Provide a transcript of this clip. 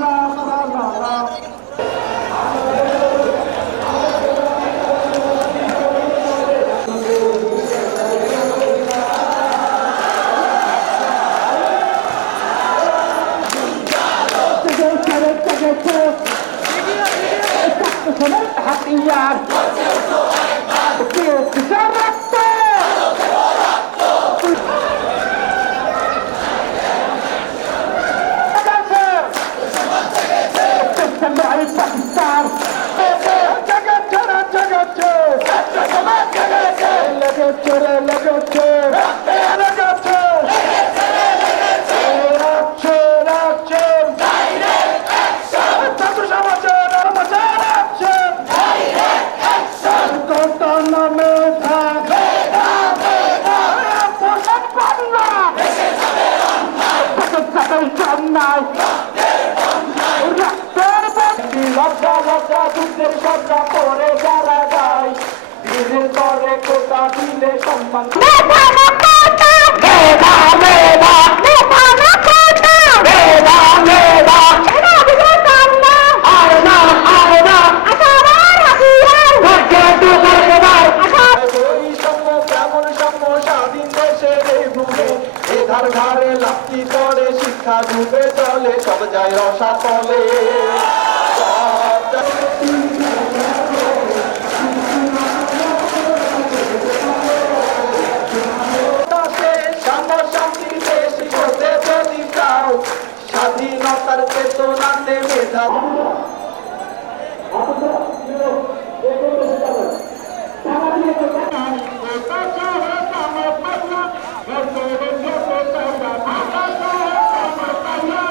la la la la Pakistan জগৎ জগৎ লেগেছে রে লেগেছে লেগেছে রাখছে দিলে সম্মান দেশের এই ভূমে এধার ঘাড়ে পড়ে শিক্ষা ডুবে চলে, সব যায় রসা তলে চেতনাতে মেধা